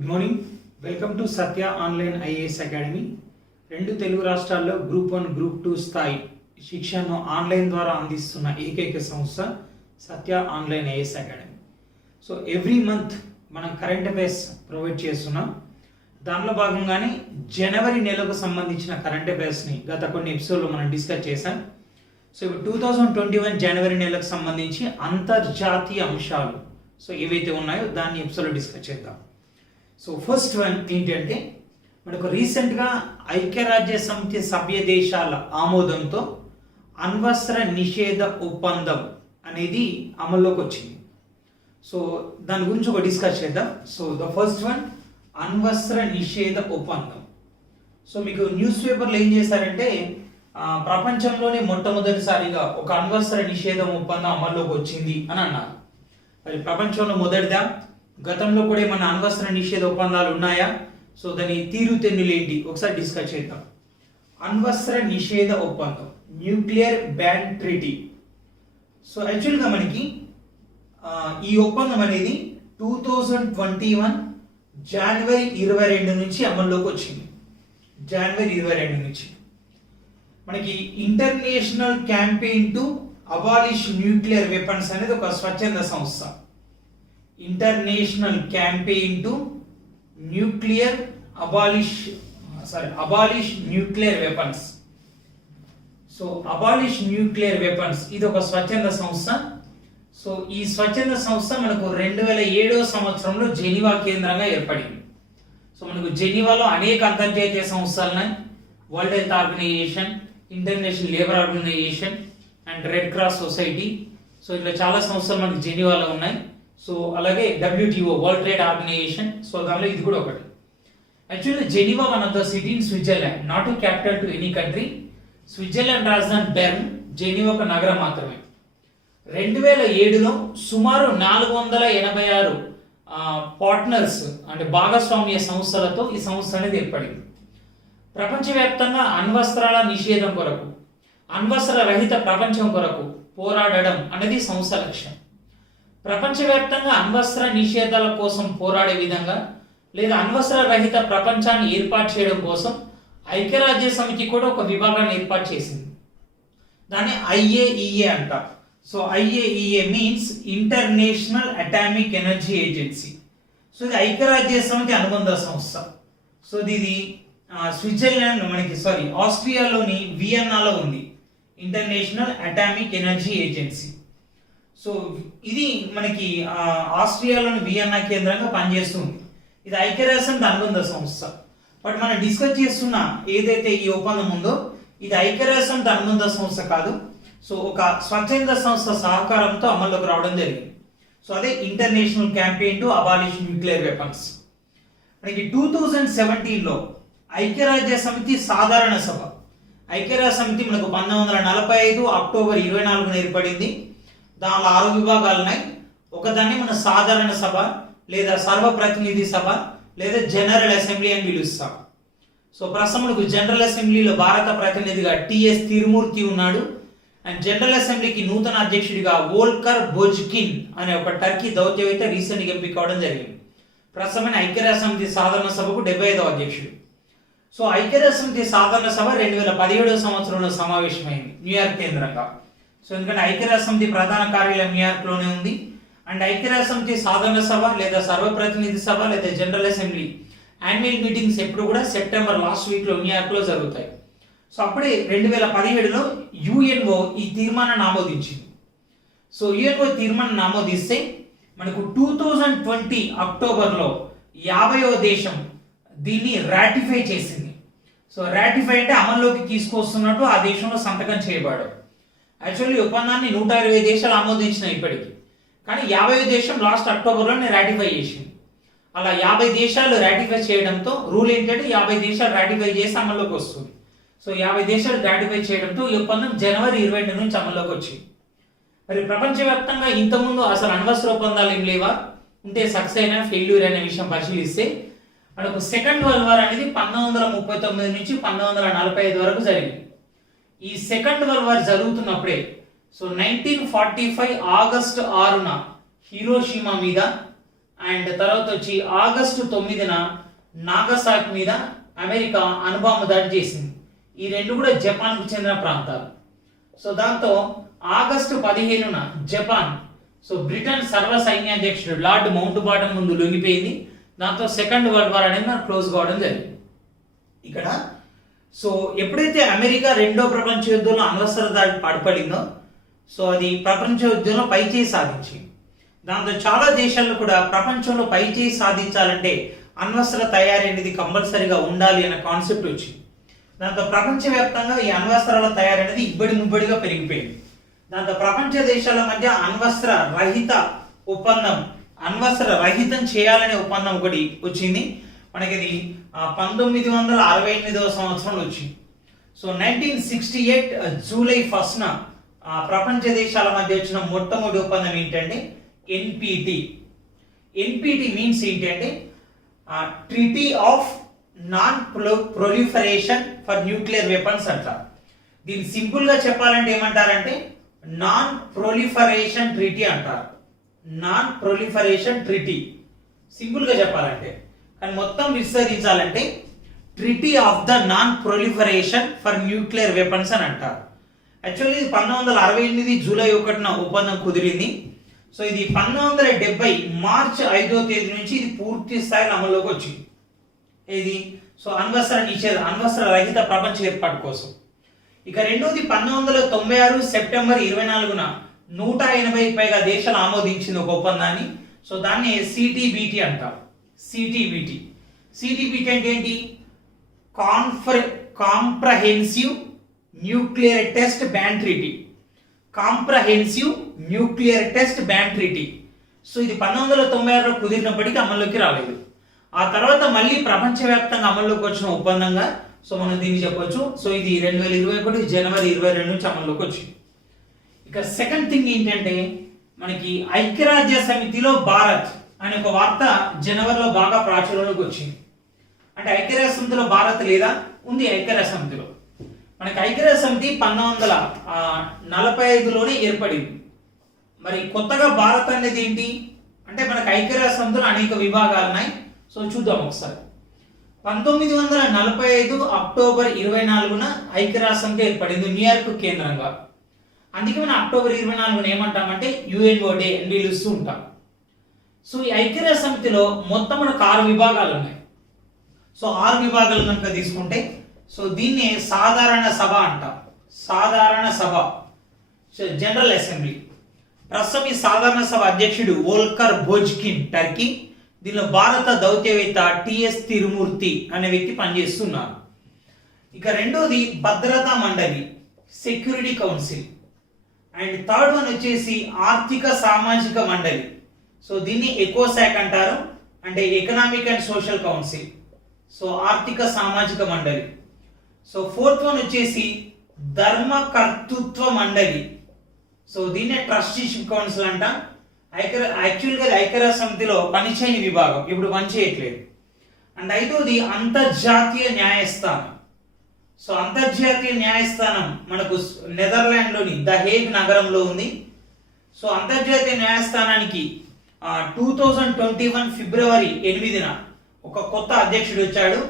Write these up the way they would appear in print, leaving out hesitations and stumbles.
Good morning. Welcome to Satya online IAS academy. రెండు తెలుగు రాష్ట్రాల్లో group 1 group 2 స్థాయి శిక్షణను ఆన్లైన్ ద్వారా అందిస్తున్న ఏకైక సంస్థ Satya online IAS academy. So every month మనం కరెంట్ అఫైర్స్ ప్రొవైడ్ చేస్తున్నాం. దానిలో భాగంగానే జనవరి నెలకు సంబంధించిన కరెంట్ అఫైర్స్ని గత కొన్ని ఎపిసోడ్లో మనం డిస్కస్ చేశాం. సో ఇప్పుడు 2021 జనవరి నెలకు సంబంధించి అంతర్జాతీయ అంశాలు సో ఏవైతే ఉన్నాయో దాన్ని ఎపిసోడ్లో డిస్కస్ చేద్దాం. సో ఫస్ట్ వన్ ఏంటంటే మనకు రీసెంట్గా ఐక్యరాజ్య సమితి సభ్య దేశాల ఆమోదంతో అణ్వస్త్ర నిషేధ ఒప్పందం అనేది అమల్లోకి వచ్చింది. సో దాని గురించి ఒక డిస్కస్ చేద్దాం. సో ద ఫస్ట్ వన్ అణ్వస్త్ర నిషేధ ఒప్పందం. సో మీకు న్యూస్ పేపర్లు ఏం చేశారంటే ప్రపంచంలోనే మొట్టమొదటిసారిగా ఒక అణ్వస్త్ర నిషేధం ఒప్పందం అమల్లోకి వచ్చింది అని అన్నారు. మరి ప్రపంచంలో మొదటిదా? గతంలో కూడా ఏమన్నా అణ్వస్త్ర నిషేధ ఒప్పందాలు ఉన్నాయా? సో దాని తీరుతెన్నులు ఏంటి ఒకసారి డిస్కస్ చేద్దాం. అణ్వస్త్ర నిషేధ ఒప్పందం, న్యూక్లియర్ బ్యాన్ ట్రీటీ. సో యాక్చువల్గా మనకి ఈ ఒప్పందం అనేది 2021 జనవరి 22 నుంచి అమల్లోకి వచ్చింది. జనవరి 22 నుంచి మనకి international campaign to abolish nuclear weapons అనేది ఒక స్వచ్ఛంద సంస్థ. International campaign to abolish nuclear weapons. So abolish nuclear weapons ఇది ఒక స్వచ్ఛంద సంస్థ. సో ఈ స్వచ్ఛంద సంస్థ మనకు 2007 సంవత్సరంలో జెనీవా కేంద్రంగా ఏర్పడింది. సో మనకు జెనీవాలో అనేక అంతర్జాతీయ సంస్థలు ఉన్నాయి. World health organization, international labour organization and red cross society. So ఇట్లా చాలా సంస్థలు మనకు జెనీవాలో ఉన్నాయి. సో అలాగే WTO, world trade organization. So దానిలో ఇది కూడా ఒకటి. Actually Geneva one of the city in Switzerland, not to capital to any country. Switzerland రాజధాని బెర్న్, జెనీవా ఒక నగరం మాత్రమే. 2007లో సుమారు 486 పార్ట్నర్స్ అంటే భాగస్వామ్య సంస్థలతో ఈ సంస్థ అనేది ఏర్పడింది. ప్రపంచవ్యాప్తంగా అణ్వస్త్రాల నిషేధం కొరకు, అణ్వస్త్ర రహిత ప్రపంచం కొరకు పోరాడడం అనేది సంస్థ లక్ష్యం. ప్రపంచవ్యాప్తంగా అణ్వస్త్ర నిషేధాల కోసం పోరాడే విధంగా లేదా అణ్వస్త్ర రహిత ప్రపంచాన్ని ఏర్పాటు చేయడం కోసం ఐక్యరాజ్య సమితి కూడా ఒక విభాగాన్ని ఏర్పాటు చేసింది. దాన్ని IAEA అంటారు. So IAEA means international atomic energy agency. So ఇది ఐక్యరాజ్య సమితి అనుబంధ సంస్థ. సో ఇది స్విట్జర్లాండ్ ఆస్ట్రియాలోని వియన్నాలో ఉంది, international atomic energy agency. So ఇది మనకి ఆస్ట్రియాలోని వియన్నా కేంద్రంగా పనిచేస్తుంది. ఇది ఐక్యరాజ్య సమితి అనుబంధ సంస్థ. బట్ మనం డిస్కస్ చేస్తున్న ఏదైతే ఈ ఒప్పందం ఉందో ఇది ఐక్యరాజ్య సమితి అనుబంధ సంస్థ కాదు. సో ఒక స్వచ్ఛంద సంస్థ సహకారంతో అమల్లోకి రావడం జరిగింది. సో అదే international campaign to abolish nuclear weapons. మనకి 2017లో ఐక్యరాజ్య సమితి సాధారణ సభ, ఐక్యరాజ్య సమితి మనకు 1945 అక్టోబర్ 24న ఏర్పడింది. దానిలో 6 విభాగాలు ఉన్నాయి. ఒకదాన్ని మన సాధారణ సభ లేదా సర్వప్రతినిధి సభ లేదా జనరల్ అసెంబ్లీ అని పిలుస్తాం. సో ప్రస్తుతం మనకు జనరల్ అసెంబ్లీలో భారత ప్రతినిధిగా TS తిరుమూర్తి ఉన్నాడు. అండ్ జనరల్ అసెంబ్లీకి నూతన అధ్యక్షుడిగా వోల్కర్ బోజ్కిన్ అనే ఒక టర్కీ దౌత్యవేత్త రీసెంట్గా ఎంపిక కావడం జరిగింది. ప్రస్తుతమైన ఐక్యరాజ్య సమితి సాధారణ సభకు 75వ అధ్యక్షుడు. సో ఐక్యరాజ్య సమితి సాధారణ సభ 2017 సంవత్సరంలో సమావేశమైంది న్యూయార్క్ కేంద్రంగా. సో ఎందుకంటే ఐక్యరాజ్య సమితి ప్రధాన కార్యాలయం న్యూయార్క్లోనే ఉంది. అండ్ ఐక్యరాజ్య సమితి సాధారణ సభ లేదా సర్వప్రతినిధి సభ లేదా జనరల్ అసెంబ్లీ యాన్యువల్ మీటింగ్స్ ఎప్పుడు కూడా సెప్టెంబర్ లాస్ట్ వీక్లో న్యూయార్క్లో జరుగుతాయి. సో అప్పుడే 2017లో UNO ఈ తీర్మానాన్ని ఆమోదించింది. సో UNO తీర్మానాన్ని ఆమోదిస్తే మనకు 2020 అక్టోబర్లో 50వ దేశం దీన్ని రాటిఫై చేసింది. సో రాటిఫై అంటే అమల్లోకి తీసుకొస్తున్నట్టు ఆ దేశంలో సంతకం చేయబడ్డాడు. యాక్చువల్లీ ఒప్పందాన్ని 120 దేశాలు ఆమోదించినాయి ఇప్పటికి, కానీ 50వ దేశం లాస్ట్ అక్టోబర్లోనే రాటిఫై చేసింది. అలా 50 దేశాలు రాటిఫై చేయడంతో రూల్ ఏంటంటే 50 దేశాలు రాటిఫై చేసి అమల్లోకి వస్తుంది. సో 50 దేశాలు రాటిఫై చేయడంతో ఈ ఒప్పందం జనవరి 22 నుంచి అమల్లోకి వచ్చింది. మరి ప్రపంచవ్యాప్తంగా ఇంతకుముందు అసలు అణ్వస్త్ర ఒప్పందాలు ఏం లేవా, ఉంటే సక్సెస్ అయినా ఫెయిల్యూర్ అనే విషయం పరిశీలిస్తే మనకు సెకండ్ వరల్డ్ వార్ అనేది 1939 నుంచి 1945 వరకు జరిగింది. ఈ సెకండ్ వరల్డ్ వార్ జరుగుతున్నప్పుడే సో 1945 ఆగస్టు 6న హిరోషిమా మీద అండ్ తర్వాత వచ్చి ఆగస్టు 9న నాగసాకి మీద అమెరికా అణుబాంబు దాడి చేసింది. ఈ రెండు కూడా జపాన్కు చెందిన ప్రాంతాలు. సో దాంతో ఆగస్టు 15న జపాన్ బ్రిటన్ సర్వ సైన్యాధ్యక్షుడు లార్డ్ మౌంట్ బాటన్ ముందు లొంగిపోయింది. దాంతో సెకండ్ వరల్డ్ వార్ అనేది మనకు క్లోజ్ కావడం జరిగింది. ఇక్కడ ఎప్పుడైతే అమెరికా రెండో ప్రపంచ యుద్ధంలో అణ్వస్త్ర దాడి పాటుపడిందో అది ప్రపంచ యుద్ధంలో పైచేయి సాధించింది. దాంతో చాలా దేశాల్లో కూడా ప్రపంచంలో పైచేయి సాధించాలంటే అణ్వస్త్ర తయారీ అనేది కంపల్సరీగా ఉండాలి అనే కాన్సెప్ట్ వచ్చింది. దాంతో ప్రపంచవ్యాప్తంగా ఈ అణ్వస్త్రాల తయారీ అనేది ఇబ్బడి ముబ్బడిగా పెరిగిపోయింది. దాంతో ప్రపంచ దేశాల మధ్య అణ్వస్త్ర రహిత ఒప్పందం, అణ్వస్త్ర రహితం చేయాలనే ఒప్పందం ఒకటి వచ్చింది. మనకి ఇది 1968వ సంవత్సరంలో వచ్చింది. 1968 జూలై 1న ప్రపంచ దేశాల మధ్య వచ్చిన మొట్టమొదటి ఒప్పందం ఏంటంటే ఎన్పిటి. ఎన్పిటి మీన్స్ ఏంటంటే treaty of non proliferation for nuclear weapons అంటారు. దీన్ని సింపుల్ గా చెప్పాలంటే ఏమంటారంటే నాన్ ప్రొలిఫరేషన్ ట్రీటీ అంటారు. నాన్ ప్రొలిఫరేషన్ ట్రీటీ సింపుల్ గా చెప్పాలంటే, కానీ మొత్తం విస్తరించాలంటే treaty of the non proliferation for nuclear weapons అని అంటారు. యాక్చువల్లీ 1968 జూలై 1న ఒప్పందం కుదిరింది. ఇది 1970 మార్చి 5వ తేదీ నుంచి ఇది పూర్తి స్థాయిలో అమల్లోకి వచ్చింది. ఇది అణ్వస్త్ర నిషేధ, అణ్వస్త్ర రహిత ప్రపంచ ఏర్పాటు కోసం. ఇక రెండోది 1996 సెప్టెంబర్ 24న 180 పైగా దేశాలు ఆమోదించింది ఒక ఒప్పందాన్ని. దాన్ని సిటిబిటి అంటారు. సిటిబిటి అంటే ఏంటి? Comprehensive nuclear test ban treaty. Comprehensive nuclear test ban treaty. ఇది 1996లో కుదిరినప్పటికీ అమల్లోకి రాలేదు. ఆ తర్వాత మళ్ళీ ప్రపంచవ్యాప్తంగా అమల్లోకి వచ్చిన ఒప్పందంగా మనం దీన్ని చెప్పొచ్చు. ఇది 2021 జనవరి 22 నుంచి అమల్లోకి వచ్చింది. ఇక సెకండ్ థింగ్ ఏంటంటే మనకి ఐక్యరాజ్య సమితిలో భారత్ అనే ఒక వార్త జనవరిలో బాగా ప్రాచుర్యంలోకి వచ్చింది. అంటే ఐక్యరాజ్య సమితిలో భారత్ లేదా? ఉంది ఐక్యరాజ్య సమితిలో. మనకి ఐక్యరాజ్య సమితి 1945లోనే ఏర్పడింది. మరి కొత్తగా భారత్ అనేది ఏంటి అంటే మనకి ఐక్యరాజ్య సమితిలో అనేక విభాగాలు ఉన్నాయి. చూద్దాం ఒకసారి. 1945 అక్టోబర్ 24న ఐక్యరాజ్య సమితి ఏర్పడింది న్యూయార్క్ కేంద్రంగా. అందుకే మనం అక్టోబర్ 24న ఏమంటామంటే యుఎన్ఓ డే అని పిలుస్తూ ఉంటాం. ఈ ఐక్యరాజ్య సమితిలో మొత్తం మనకు 6 విభాగాలు ఉన్నాయి. 6 విభాగాలు కనుక తీసుకుంటే దీన్ని సాధారణ సభ అంటాం. సాధారణ సభ, జనరల్ అసెంబ్లీ. ప్రస్తుతం ఈ సాధారణ సభ అధ్యక్షుడు వోల్కర్ భోజ్కిన్ టర్కీ. దీనిలో భారత దౌత్యవేత్త టిఎస్ తిరుమూర్తి అనే వ్యక్తి పనిచేస్తున్నారు. ఇక రెండోది భద్రతా మండలి, security council. And third one వచ్చేసి ఆర్థిక సామాజిక మండలి. దీన్ని ఎకోసాక్ అంటారు, అంటే ఎకనామిక్ అండ్ సోషల్ కౌన్సిల్. ఆర్థిక సామాజిక మండలి. ఫోర్త్ వన్ వచ్చేసి ధర్మకర్తృత్వ మండలి. దీన్నే ట్రస్టీషిప్ కౌన్సిల్ అంట. యాక్చువల్గా ఐక్యరాజ్య సమితిలో పనిచేయని విభాగం, ఇప్పుడు పనిచేయట్లేదు. అండ్ ఐదోది అంతర్జాతీయ న్యాయస్థానం. అంతర్జాతీయ న్యాయస్థానం మనకు నెదర్లాండ్లోని ద హేగ్ నగరంలో ఉంది. అంతర్జాతీయ న్యాయస్థానానికి 2021 ఫిబ్రవరి 8న ఒక కొత్త అధ్యక్షుడు వచ్చాడు.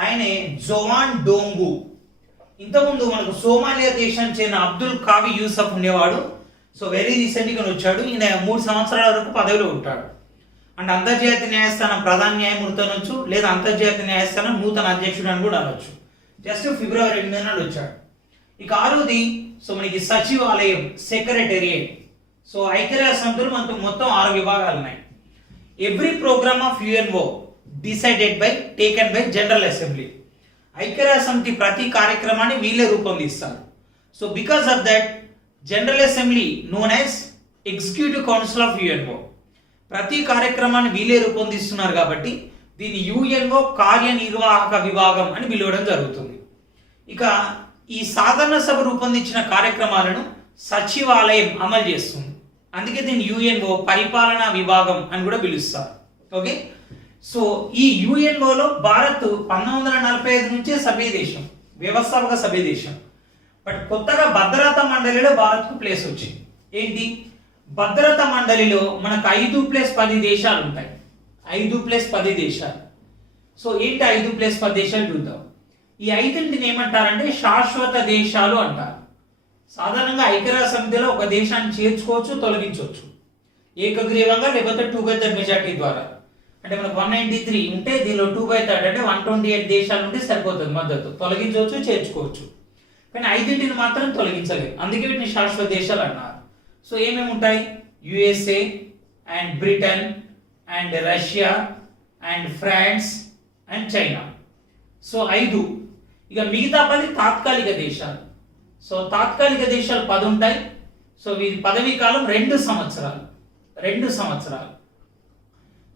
ఆయనే జోవాన్ డోంగు. ఇంతకుముందు మనకు సోమాలియా దేశానికి చెందిన అబ్దుల్ కావి యూసఫ్ ఉండేవాడు. వెరీ రీసెంట్గా వచ్చాడు. ఈయన 3 సంవత్సరాల వరకు పదవిలో ఉంటాడు. అండ్ అంతర్జాతీయ న్యాయస్థానం ప్రధాన న్యాయమూర్తి అనొచ్చు, లేదా అంతర్జాతీయ న్యాయస్థానం నూతన అధ్యక్షుడు అని కూడా అనొచ్చు. జస్ట్ ఫిబ్రవరి 8న వచ్చాడు. ఇక ఆరోది మనకి సచివాలయం, సెక్రటేరియట్. ఐక్యరాజ్య సమితిలో మనకు మొత్తం 6 విభాగాలు ఉన్నాయి. Every programme of UNO decided by taken by general assembly. ఐక్యరాజ్య సమితి ప్రతి కార్యక్రమాన్ని వీళ్ళే రూపొందిస్తారు. Because of that general assembly known as executive council of UNO. ప్రతి కార్యక్రమాన్ని వీళ్ళే రూపొందిస్తున్నారు కాబట్టి దీన్ని యుఎన్ఓ కార్యనిర్వాహక విభాగం అని పిలవడం జరుగుతుంది. ఇక ఈ సాధారణ సభ రూపొందించిన కార్యక్రమాలను సచివాలయం అమలు చేస్తుంది. అందుకే దీన్ని యుఎన్ఓ పరిపాలనా విభాగం అని కూడా పిలుస్తారు. ఓకే. ఈ యుఎన్ఓలో భారత్ 1945 నుంచే సభ్య దేశం, వ్యవస్థాపక సభ్య దేశం. బట్ కొత్తగా భద్రతా మండలిలో భారత్కు ప్లేస్ వచ్చింది. ఏంటి? భద్రతా మండలిలో మనకు 5+10 దేశాలు ఉంటాయి. 5+10 దేశాలు. సో ఏంటి 5+10 దేశాలు చూద్దాం. ఈ 5ంటిని ఏమంటారంటే శాశ్వత దేశాలు అంటారు. సాధారణంగా ఐక్యరాజ్య సమితిలో ఒక దేశాన్ని చేర్చుకోవచ్చు, తొలగించవచ్చు ఏకగ్రీవంగా, లేకపోతే 2/3 మెజార్టీ ద్వారా. అంటే మనకు 193 ఉంటే దీనిలో 2/3 అంటే 128 దేశాలు ఉంటే సరిపోతుంది మద్దతు. తొలగించవచ్చు, చేర్చుకోవచ్చు. కానీ 5ంటిని మాత్రం తొలగించలేదు, అందుకే వీటిని శాశ్వత దేశాలు అన్నారు. సో ఏమేమి ఉంటాయి? USA and Britain and Russia and France and China. So 5. ఇక మిగతా 10 తాత్కాలిక దేశాలు. సో తాత్కాలిక దేశాలు 10 ఉంటాయి. సో వీరి పదవీ కాలం 2 సంవత్సరాలు.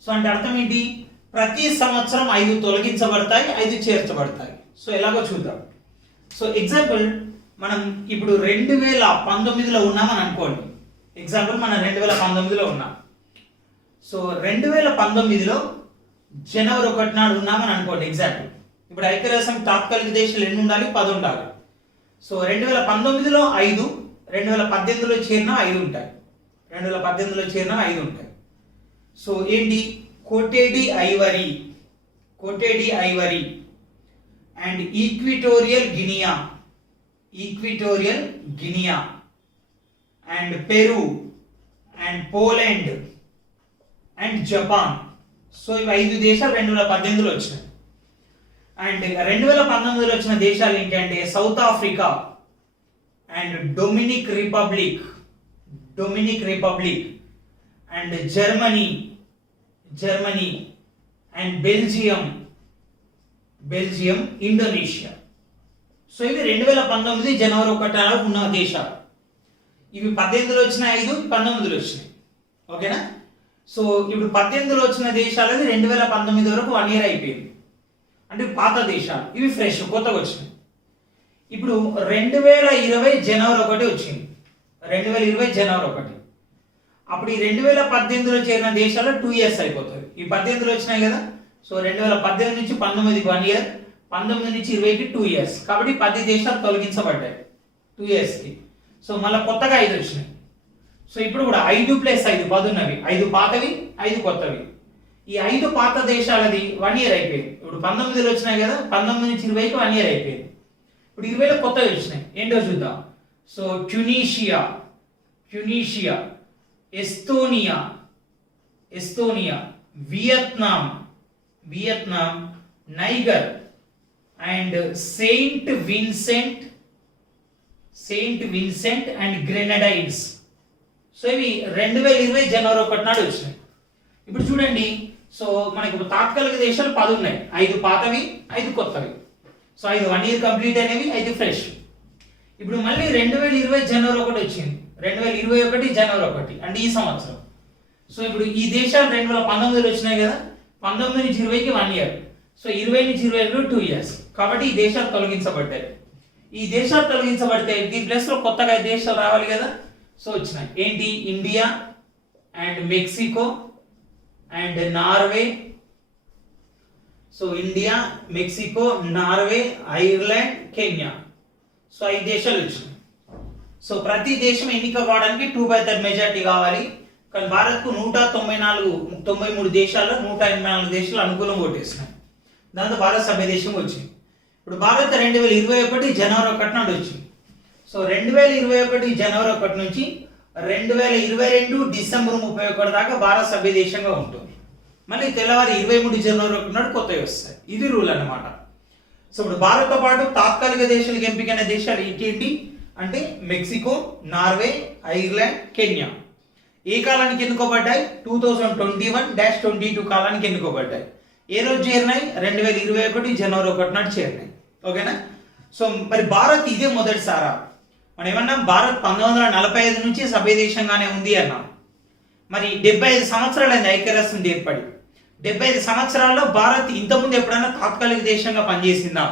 సో అంటే అర్థం ఏంటి? ప్రతి సంవత్సరం 5 తొలగించబడతాయి, 5 చేర్చబడతాయి. సో ఎలాగో చూద్దాం. సో ఎగ్జాంపుల్ మనం ఇప్పుడు 2019లో ఉన్నామని అనుకోండి. ఎగ్జాంపుల్ మనం 2019లో ఉన్నాం. సో 2019లో జనవరి 1 నాడు ఉన్నామని అనుకోండి ఎగ్జాంపుల్. ఇప్పుడు ఐక్యరాజ్యం తాత్కాలిక దేశాలు ఎన్ని ఉండాలి? 10 ఉండాలి. సో 2019లో 5, 2018లో చేరిన 5 ఉంటాయి. 2018లో చేరిన 5 ఉంటాయి. సో ఏంటి? Cote d'Ivoire and Equatorial Guinea and Peru and Poland and Japan. So ఇవి 5 దేశాలు 2018లో వచ్చినాయి. అండ్ 2019లో వచ్చిన దేశాలు ఏంటంటే south Africa and Dominic republic and Germany and Belgium, Indonesia. So ఇవి 2019 జనవరి 1 నాడు ఉన్న దేశాలు. ఇవి 18లో వచ్చిన 5, 19లో వచ్చినాయి. ఓకేనా? సో ఇప్పుడు 18లో వచ్చిన దేశాలది 2019 వరకు 1 ఇయర్ అయిపోయింది. అంటే పాత దేశాలు. ఇవి ఫ్రెష్, కొత్తగా వచ్చినాయి. ఇప్పుడు 2020 జనవరి 1 వచ్చింది. 2020 జనవరి 1. అప్పుడు ఈ 2018లో చేరిన దేశాలు 2 ఇయర్స్ అయిపోతుంది. ఈ 18లో వచ్చినాయి కదా. సో 2018 నుంచి 19కి 1 ఇయర్, 19 నుంచి 20కి 2 ఇయర్స్. కాబట్టి 10 దేశాలు తొలగించబడ్డాయి 2 ఇయర్స్కి. సో మళ్ళీ కొత్తగా 5 వచ్చినాయి. సో ఇప్పుడు కూడా 5+5 10 ఉన్నవి. 5 పాతవి, 5 కొత్తవి. ఈ 5 పాత దేశాలది 1 ఇయర్ అయిపోయింది. ఇప్పుడు 19లో వచ్చినాయి కదా. 19 నుంచి 20కి 1 ఇయర్ అయిపోయింది. ఇప్పుడు 20లో కొత్తవి వచ్చినాయి. ఏంటో చూద్దాం. So Tunisia, Estonia, Vietnam, niger and Saint Vincent and Grenadines. So ఇవి 2020 జనవరి 1 నాడు వచ్చినాయి. ఇప్పుడు చూడండి. సో మనకి తాత్కాలిక దేశాలు 10 ఉన్నాయి. 5 పాతవి, 5 కొత్తవి. సో 5 1 ఇయర్ కంప్లీట్ అనేవి, 5 ఫ్రెష్. ఇప్పుడు మళ్ళీ 2020 జనవరి 1 వచ్చింది. 2021 జనవరి 1 అంటే ఈ సంవత్సరం. సో ఇప్పుడు ఈ దేశాలు 2019లో వచ్చినాయి కదా. 19 నుంచి 20కి 1 ఇయర్. సో 20 నుంచి 20లో 2 ఇయర్స్. కాబట్టి ఈ దేశాలు తొలగించబడ్డాయి. ఈ దేశాలు తొలగించబడితే దీని ప్లేస్లో కొత్తగా దేశాలు రావాలి కదా. సో వచ్చినాయి. ఏంటి? India and Mexico and Norway. So India, Mexico, Norway, Ireland, Kenya. So 5 దేశాలు వచ్చినాయి. సో ప్రతి దేశం ఎన్నిక కావడానికి 2/3 మెజార్టీ కావాలి. కానీ భారత్కు 193 దేశాల్లో 184 దేశాలు అనుకూలం ఓటేసినాయి. దాంతో భారత్ సభ్య దేశం వచ్చింది. ఇప్పుడు భారత్ 2021 జనవరి 1 నాడు వచ్చింది. సో 2021 జనవరి 1 నుంచి 2022 డిసెంబర్ 31 దాకా భారత సభ్య దేశంగా ఉంటుంది. మళ్ళీ తెల్లవారి 23 జనవరి 1 నాడు కొత్తవి వస్తాయి. ఇది రూల్ అన్నమాట. సో ఇప్పుడు భారత్తో పాటు తాత్కాలిక దేశాలకు ఎంపికైన దేశాలు ఏంటి అంటే మెక్సికో, నార్వే, ఐర్లాండ్, కెన్యా. ఏ కాలానికి ఎన్నుకోబడ్డాయి? 2021-22 కాలానికి ఎన్నుకోబడ్డాయి. ఏ రోజు చేరినాయి? 2021 జనవరి 1 నాడు చేరినాయి. ఓకేనా? సో మరి భారత్ ఇదే మొదటిసారా? మనం ఏమన్నాం? భారత్ 1945 నుంచి సభ్య దేశంగానే ఉంది అన్నాం. మరి 75 సంవత్సరాలైంది ఐక్యరాజ్యం ఏర్పడి. 75 సంవత్సరాల్లో భారత్ ఇంతకుముందు ఎప్పుడైనా తాత్కాలిక దేశంగా పనిచేసిందా?